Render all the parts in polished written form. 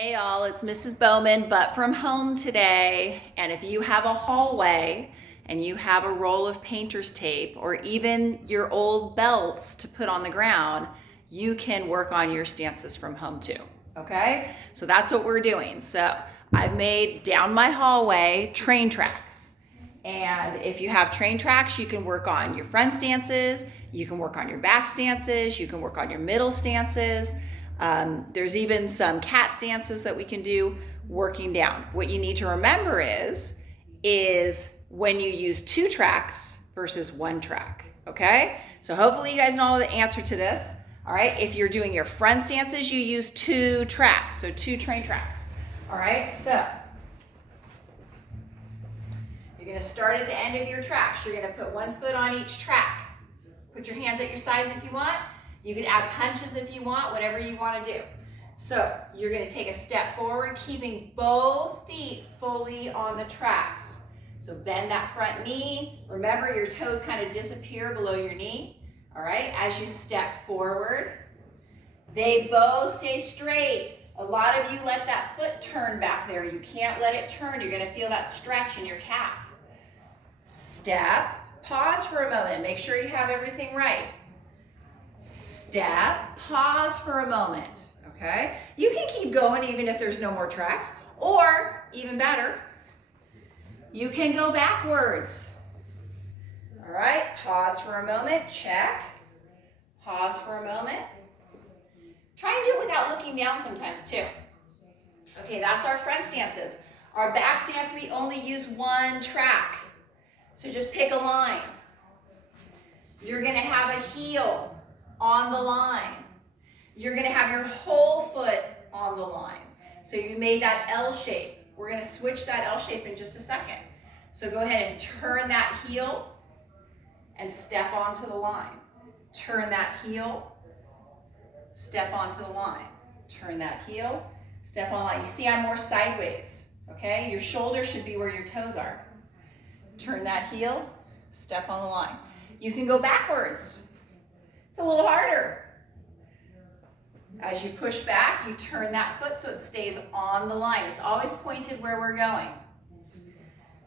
Hey all, it's Mrs. Bowman, but from home today. And if you have a hallway and you have a roll of painter's tape or even your old belts to put on the ground, you can work on your stances from home too, okay? So that's what we're doing. So I've made down my hallway train tracks. And if you have train tracks, you can work on your front stances, you can work on your back stances, you can work on your middle stances. There's even some cat stances that we can do working down. What you need to remember is when you use 2 tracks versus 1 track, okay? So hopefully you guys know the answer to this, all right? If you're doing your front stances, you use 2 tracks, so 2 train tracks, all right? So you're gonna start at the end of your tracks. You're gonna put 1 foot on each track. Put your hands at your sides if you want. You can add punches if you want, whatever you want to do. So you're going to take a step forward, keeping both feet fully on the tracks. So bend that front knee. Remember, your toes kind of disappear below your knee. All right, as you step forward, they both stay straight. A lot of you let that foot turn back there. You can't let it turn. You're going to feel that stretch in your calf. Step, pause for a moment. Make sure you have everything right. Step, pause for a moment, okay? You can keep going even if there's no more tracks, or even better, you can go backwards. All right, pause for a moment, check. Pause for a moment. Try and do it without looking down sometimes too. Okay, that's our front stances. Our back stance, we only use 1 track. So just pick a line. You're gonna have a heel on the line. You're gonna have your whole foot on the line. So you made that L shape. We're gonna switch that L shape in just a second. So go ahead and turn that heel and step onto the line. Turn that heel, step onto the line. Turn that heel, step on the line. You see I'm more sideways, okay? Your shoulders should be where your toes are. Turn that heel, step on the line. You can go backwards. It's a little harder. As you push back, you turn that foot so it stays on the line. It's always pointed where we're going.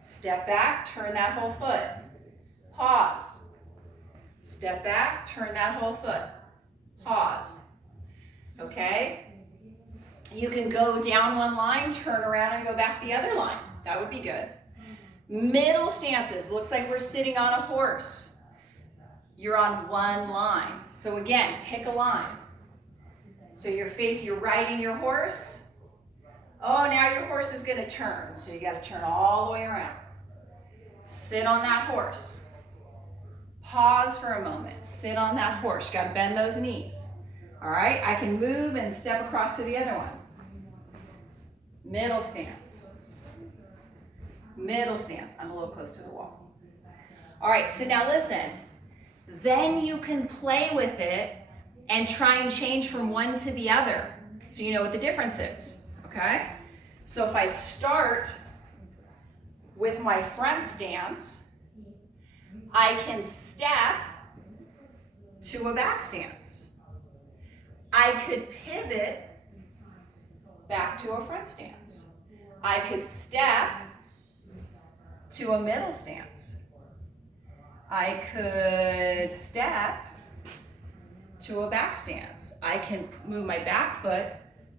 Step back, turn that whole foot. Pause. Step back, turn that whole foot. Pause. Okay? You can go down 1 line, turn around and go back the other line. That would be good. Middle stances. Looks like we're sitting on a horse. You're on 1 line. So again, pick a line. So you're riding your horse. Oh, now your horse is gonna turn. So you gotta turn all the way around. Sit on that horse. Pause for a moment. Sit on that horse. You gotta bend those knees. All right, I can move and step across to the other one. Middle stance. Middle stance. I'm a little close to the wall. All right, so now listen. Then you can play with it and try and change from one to the other so you know what the difference is, okay? So if I start with my front stance, I can step to a back stance. I could pivot back to a front stance. I could step to a middle stance. I could step to a back stance. I can move my back foot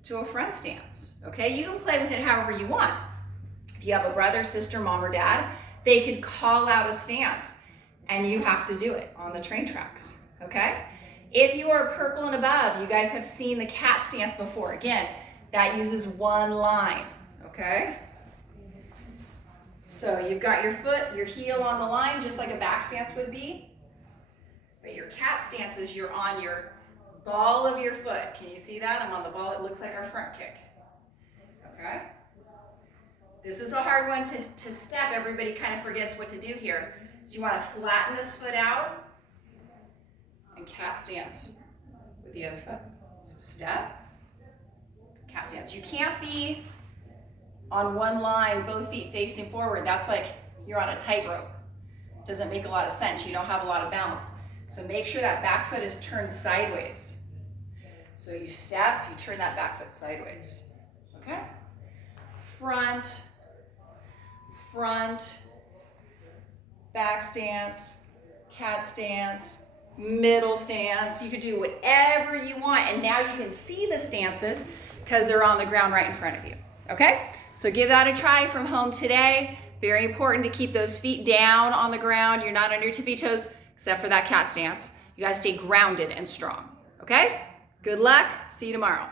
to a front stance, okay? You can play with it however you want. If you have a brother, sister, mom, or dad, they could call out a stance and you have to do it on the train tracks, okay? If you are purple and above, you guys have seen the cat stance before. Again, that uses 1 line, okay? So you've got your foot, your heel on the line, just like a back stance would be. But your cat stances, you're on your ball of your foot. Can you see that? I'm on the ball. It looks like our front kick. Okay? This is a hard one to step. Everybody kind of forgets what to do here. So you want to flatten this foot out and cat stance with the other foot. So step, cat stance. You can't be on 1 line, both feet facing forward. That's like you're on a tightrope. Doesn't make a lot of sense. You don't have a lot of balance. So make sure that back foot is turned sideways. So you step, you turn that back foot sideways. Okay? Front, front, back stance, cat stance, middle stance. You could do whatever you want, and now you can see the stances because they're on the ground right in front of you. Okay? So give that a try from home today. Very important to keep those feet down on the ground. You're not on your tippy toes, except for that cat stance. You guys stay grounded and strong. Okay? Good luck. See you tomorrow.